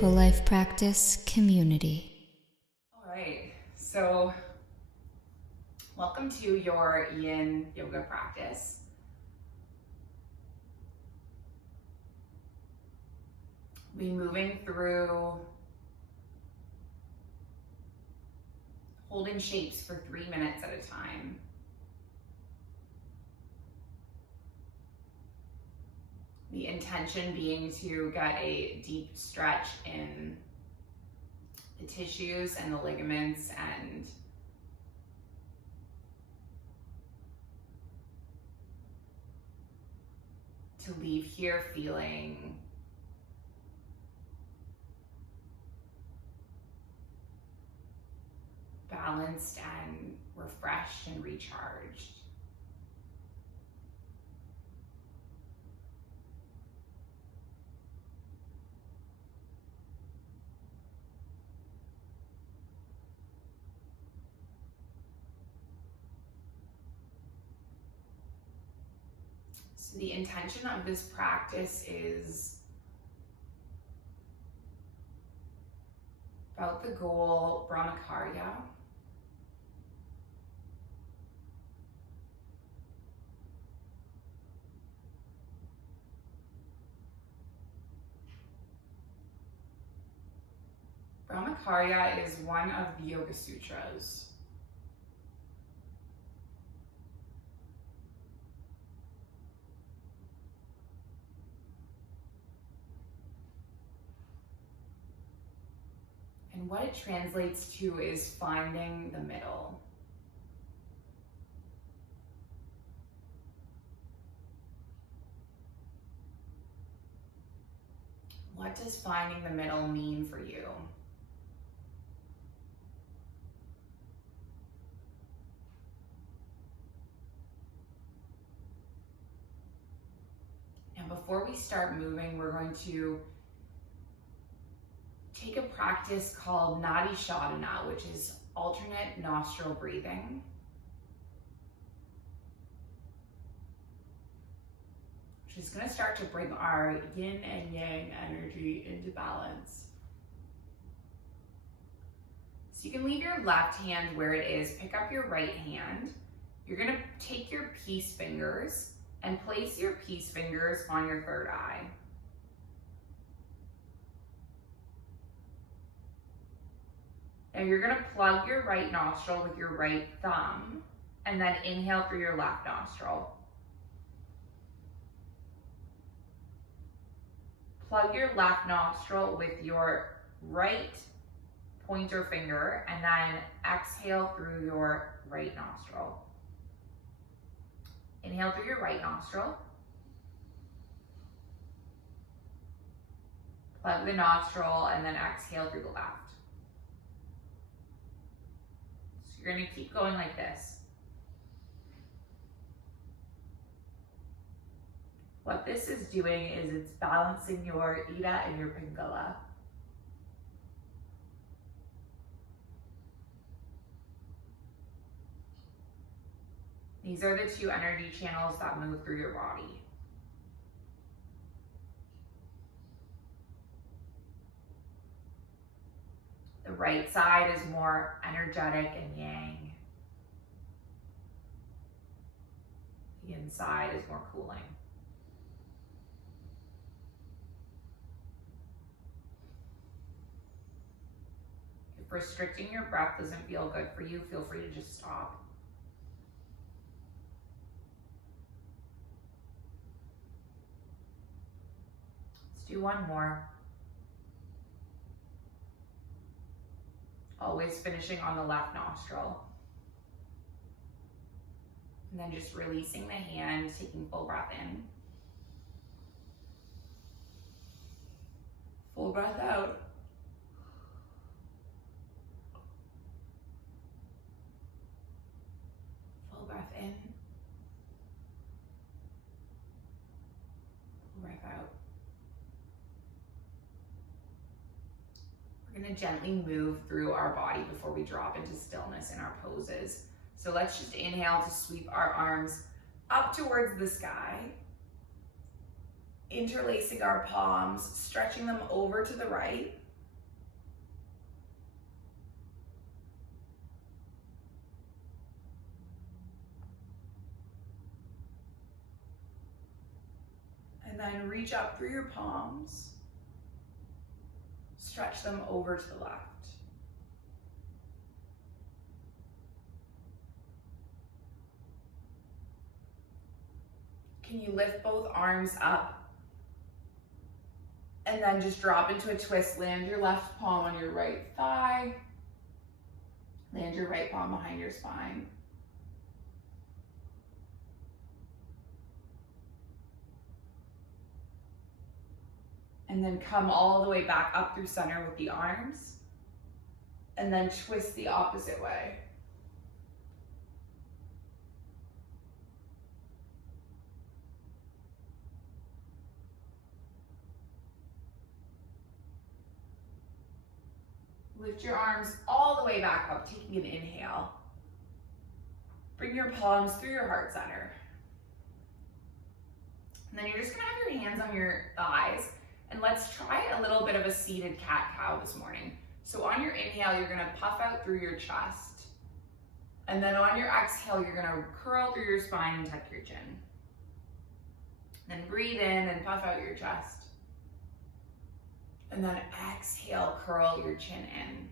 Mindful Life Practice community. All right, so welcome to your Yin Yoga practice. We'll be moving through holding shapes for 3 minutes at a time. The intention being to get a deep stretch in the tissues and the ligaments and to leave here feeling balanced and refreshed and recharged. So the intention of this practice is about the goal, BRAHMACHARYA. BRAHMACHARYA is one of the Yoga Sutras. And what it translates to is finding the middle. What does finding the middle mean for you? Now, before we start moving, we're going to take a practice called Nadi Shodhana, which is alternate nostril breathing. Which is going to start to bring our yin and yang energy into balance. So you can leave your left hand where it is, pick up your right hand. You're going to take your peace fingers and place your peace fingers on your third eye. Now you're going to plug your right nostril with your right thumb and then inhale through your left nostril. Plug your left nostril with your right pointer finger and then exhale through your right nostril. Inhale through your right nostril. Plug the nostril and then exhale through the left. You're going to keep going like this. What this is doing is it's balancing your Ida and your Pingala. These are the two energy channels that move through your body. The right side is more energetic and yang. The inside is more cooling. If restricting your breath doesn't feel good for you, feel free to just stop. Let's do one more. Always finishing on the left nostril. And then just releasing the hand, taking full breath in. Full breath out. Full breath in. Full breath out. We're going to gently move through our body before we drop into stillness in our poses. So let's just inhale to sweep our arms up towards the sky. interlacing our palms, stretching them over to the right. And then reach up through your palms. Stretch them over to the left. Can you lift both arms up? And then just drop into a twist. Land your left palm on your right thigh. Land your right palm behind your spine. And then come all the way back up through center with the arms. And then twist the opposite way. Lift your arms all the way back up, taking an inhale. Bring your palms through your heart center. And then you're just gonna have your hands on your thighs, and let's try a little bit of a seated cat-cow this morning. So on your inhale, you're gonna puff out through your chest. And then on your exhale, you're gonna curl through your spine and tuck your chin. Then breathe in and puff out your chest. And then exhale, curl your chin in.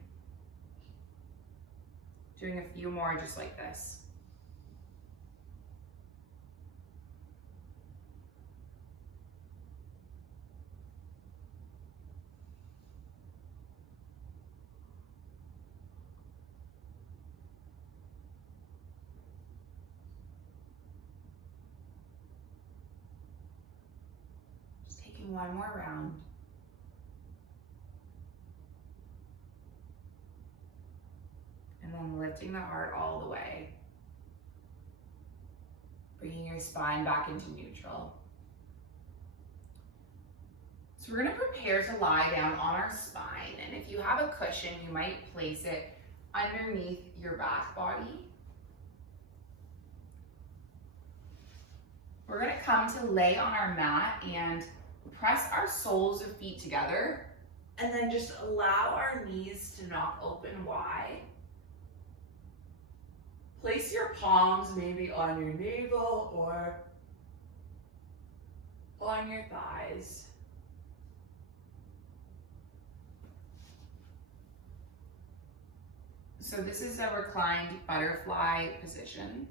Doing a few more just like this. Just taking one more round. And then lifting the heart all the way. Bringing your spine back into neutral. So we're gonna prepare to lie down on our spine. And if you have a cushion, you might place it underneath your back body. We're gonna come to lay on our mat and press our soles of feet together. And then just allow our knees to knock open wide. Place your palms maybe on your navel or on your thighs. So this is a reclined butterfly position.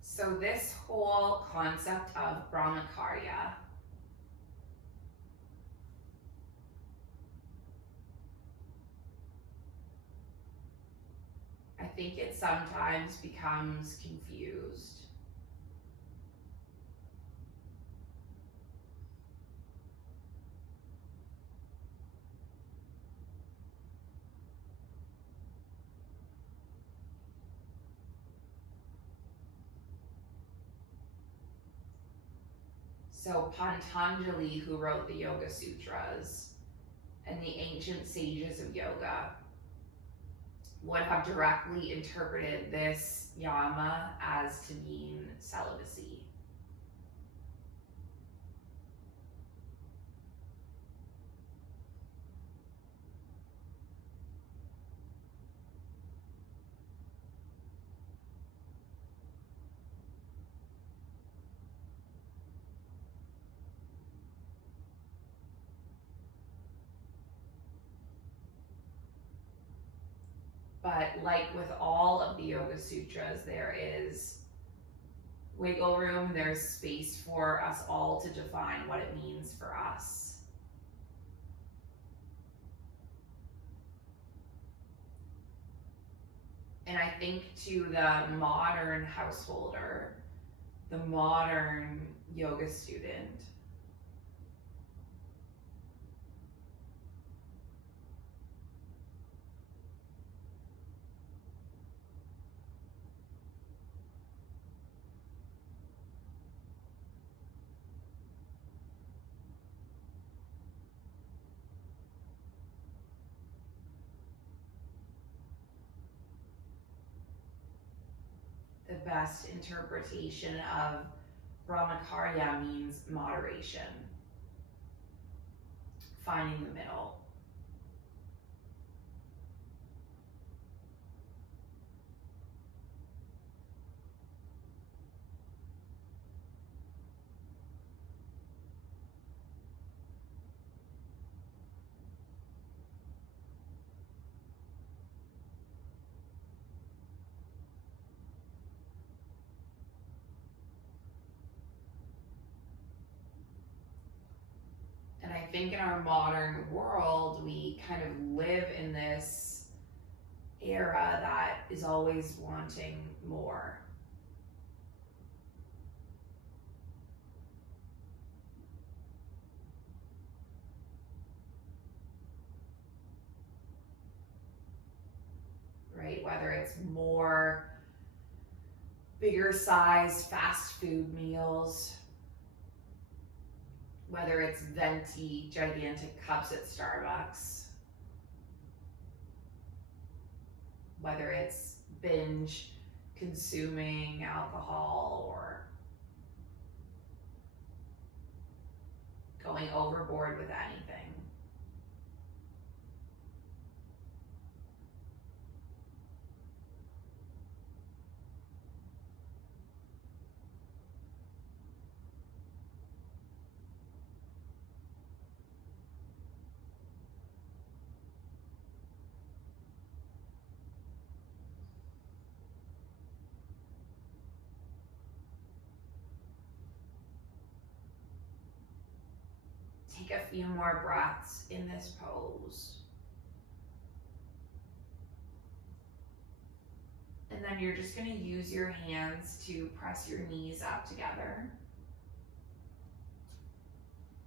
So this whole concept of BRAHMACHARYA, I think it sometimes becomes confused. So Patanjali, who wrote the Yoga Sutras, and the ancient sages of yoga would have directly interpreted this yama as to mean celibacy. But like with all of the Yoga Sutras, there is wiggle room, there's space for us all to define what it means for us. And I think to the modern householder, the modern yoga student, the best interpretation of Brahmacharya means moderation, finding the middle. think in our modern world, we kind of live in this era that is always wanting more. Right? Whether it's more bigger size fast food meals, whether it's venti gigantic cups at Starbucks, whether it's binge consuming alcohol or going overboard with anything. Take a few more breaths in this pose. And then you're just going to use your hands to press your knees up together.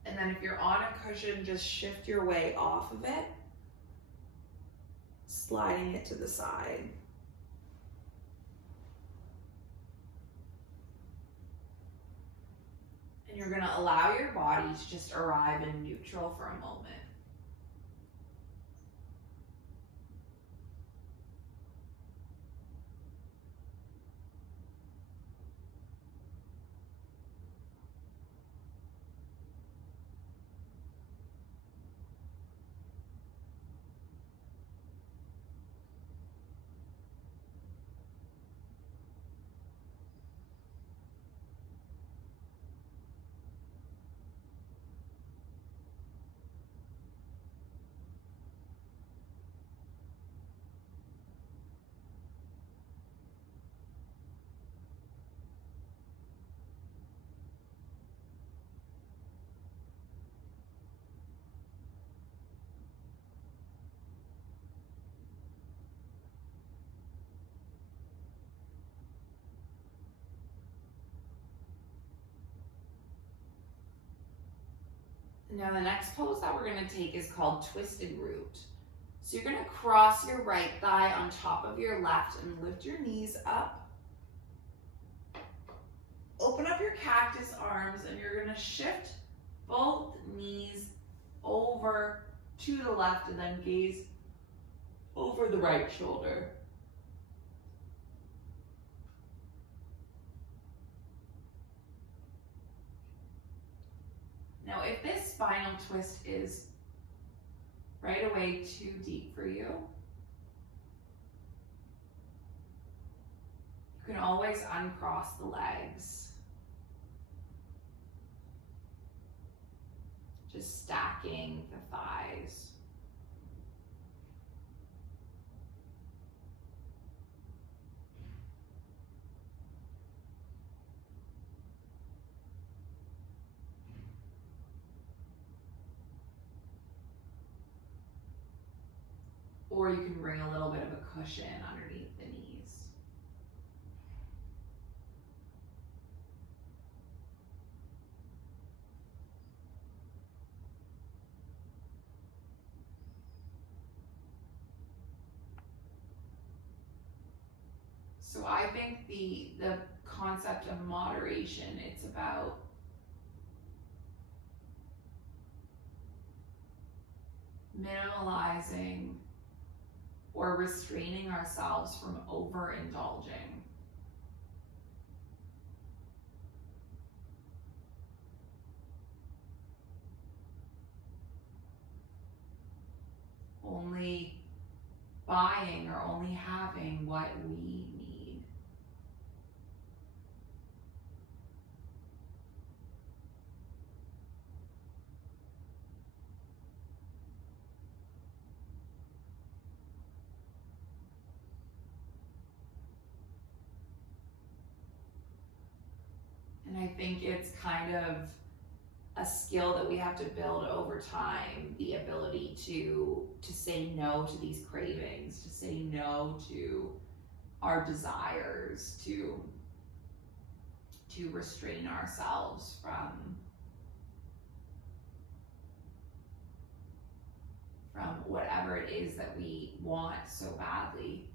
And then if you're on a cushion, just shift your way off of it, sliding it to the side. And you're going to allow your body to just arrive in neutral for a moment. Now the next pose that we're going to take is called twisted root. So you're going to cross your right thigh on top of your left and lift your knees up. Open up your cactus arms and you're going to shift both knees over to the left and then gaze over the right shoulder. Now, if this spinal twist is right away too deep for you, you can always uncross the legs. Just stacking the thighs. Or you can bring a little bit of a cushion underneath the knees. So I think the concept of moderation, it's about minimalizing or restraining ourselves from overindulging. Only buying or only having what we need. And I think it's kind of a skill that we have to build over time, the ability to say no to these cravings, to say no to our desires, to restrain ourselves from whatever it is that we want so badly.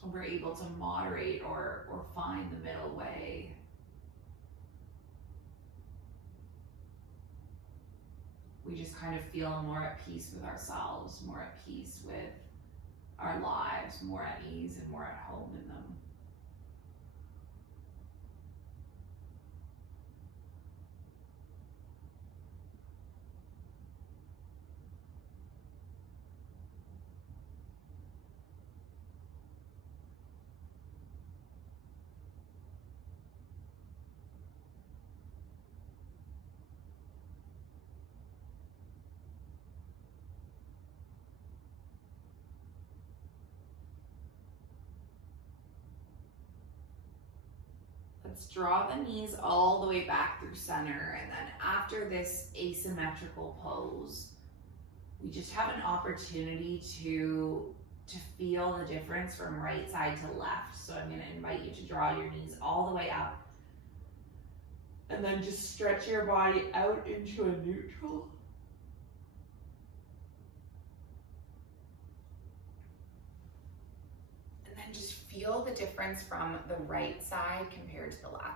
So we're able to moderate or find the middle way. We just kind of feel more at peace with ourselves, more at peace with our lives, more at ease and more at home in them. Let's draw the knees all the way back through center, and then after this asymmetrical pose, we just have an opportunity to feel the difference from right side to left. So I'm going to invite you to draw your knees all the way up, and then just stretch your body out into a neutral. And then just feel the difference from the right side compared to the left.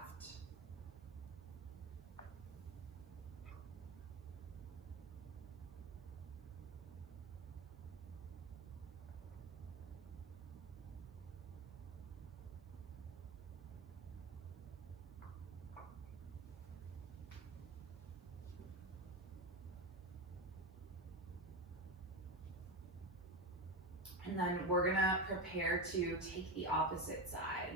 And then we're gonna prepare to take the opposite side.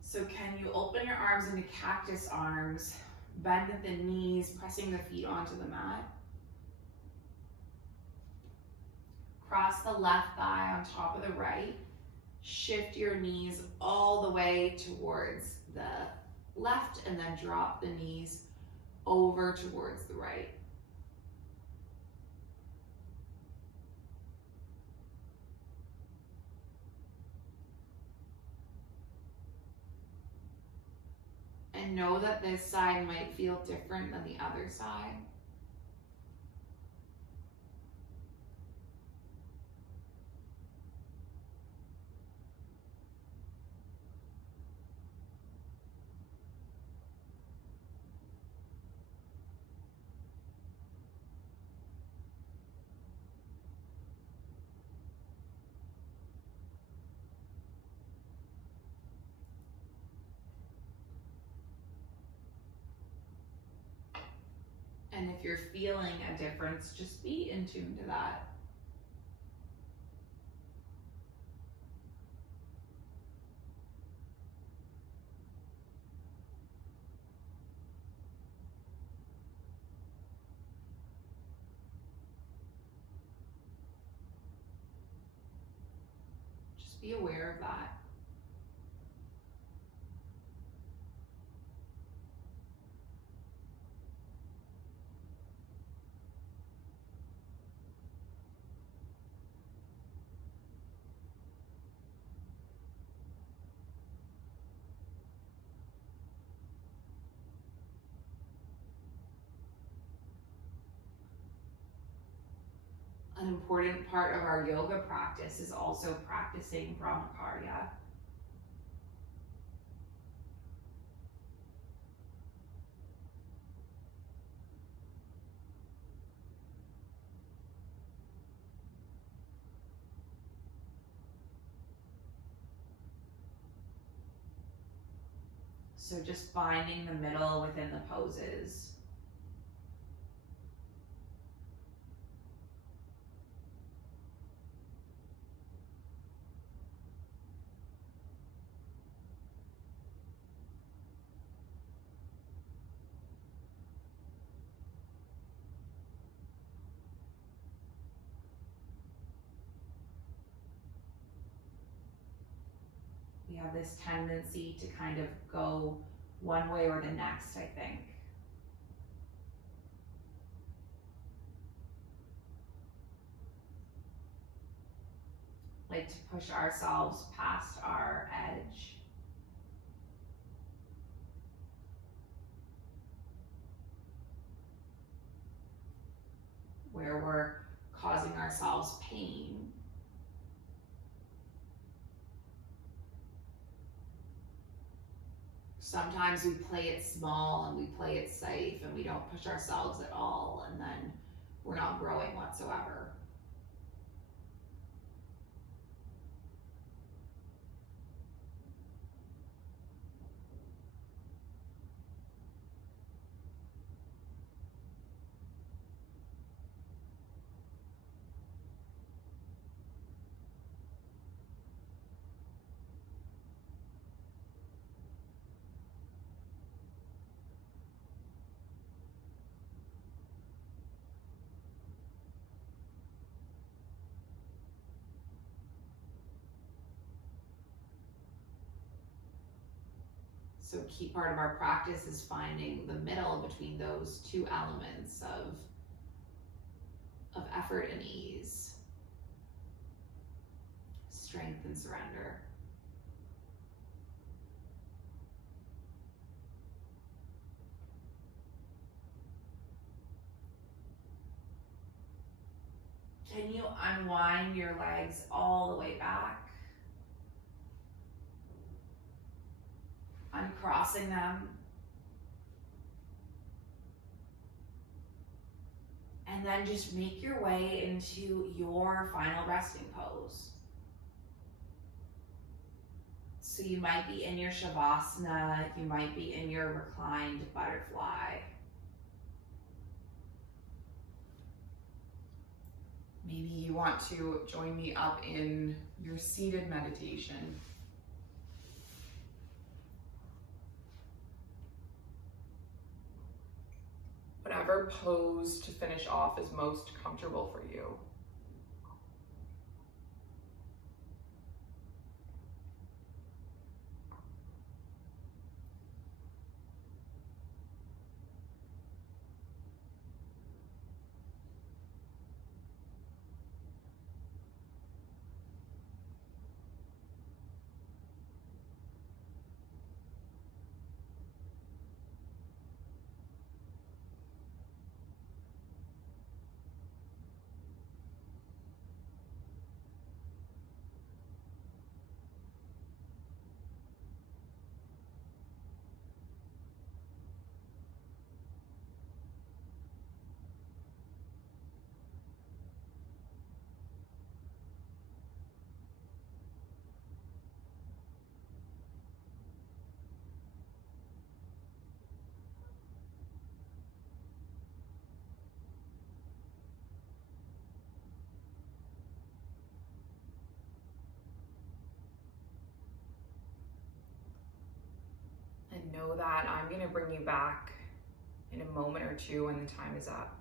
So can you open your arms into cactus arms, bend at the knees, pressing the feet onto the mat. Cross the left thigh on top of the right. Shift your knees all the way towards the left, and then drop the knees over towards the right. And know that this side might feel different than the other side. And if you're feeling a difference, just be in tune to that. Just be aware of that. An important part of our yoga practice is also practicing BRAHMACHARYA. So just finding the middle within the poses. We have this tendency to kind of go one way or the next, I think. Like to push ourselves past our edge. Where we're causing ourselves pain. Sometimes we play it small and we play it safe and we don't push ourselves at all, and then we're not growing whatsoever. So key part of our practice is finding the middle between those two elements of effort and ease, strength and surrender. Can you unwind your legs all the way back? Uncrossing them. And then just make your way into your final resting pose. So you might be in your shavasana, you might be in your reclined butterfly. Maybe you want to join me up in your seated meditation. Whatever pose to finish off is most comfortable for you. And know that I'm going to bring you back in a moment or two when the time is up.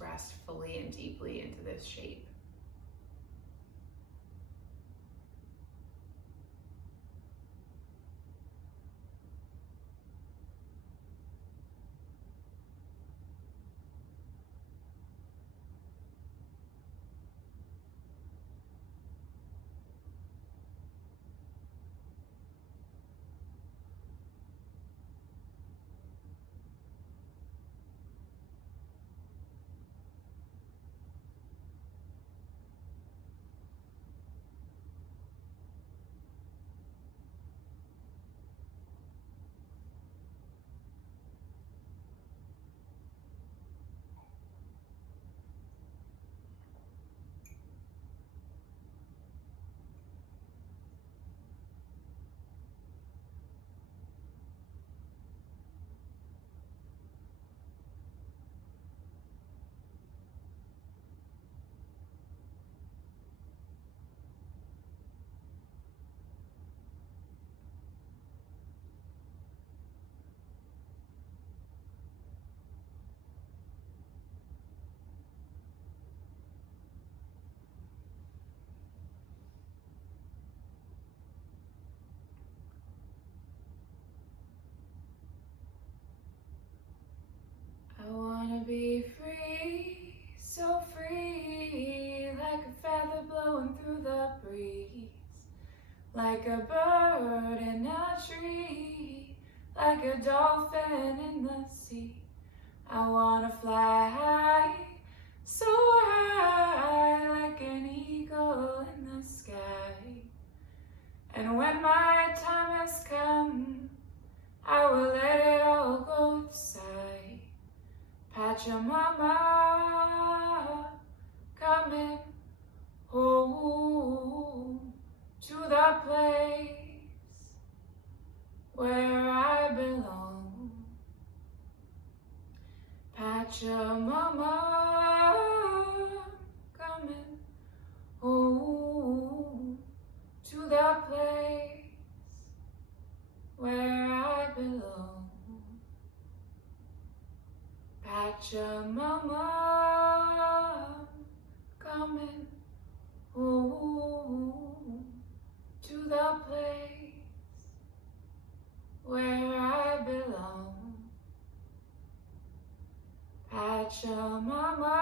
rest fully and deeply into this shape. I wanna be free, so free, like a feather blowing through the breeze, like a bird in a tree, like a dolphin in the sea. I wanna fly so high, like an eagle in the sky. And when my time has come, I will let it all go with a sigh. Pachamama, coming home to the place where I belong. Pachamama, coming home to the place where I belong. Pachamama, coming home to the place where I belong. Pachamama,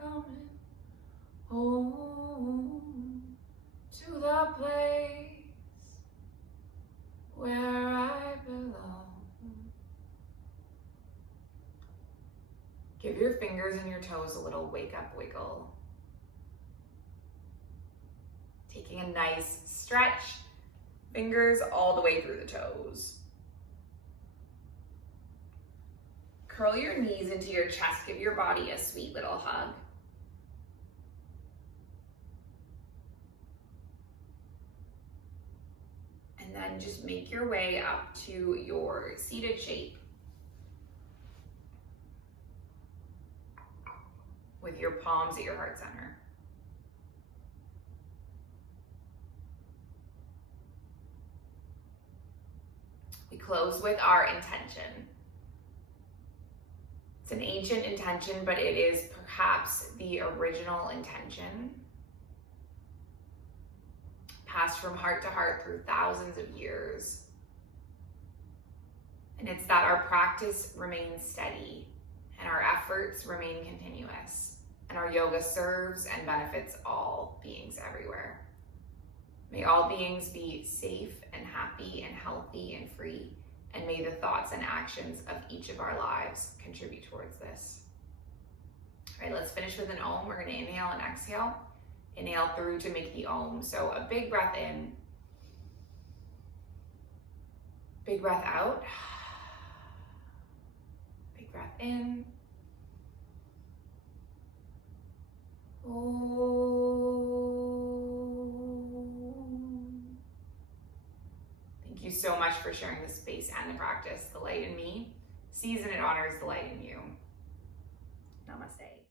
coming home to the place where I belong. Give your fingers and your toes a little wake up wiggle. Taking a nice stretch, fingers all the way through the toes. Curl your knees into your chest, give your body a sweet little hug. And then just make your way up to your seated shape. With your palms at your heart center. We close with our intention. It's an ancient intention, but it is perhaps the original intention, passed from heart to heart through thousands of years. And it's that our practice remains steady and our efforts remain continuous. And our yoga serves and benefits all beings everywhere. May all beings be safe and happy and healthy and free. And may the thoughts and actions of each of our lives contribute towards this. All right, let's finish with an Om. We're gonna inhale and exhale. Inhale through to make the Om. So a big breath in. Big breath out. Big breath in. Thank you so much for sharing the space and the practice. The light in me sees and it honors the light in you. Namaste.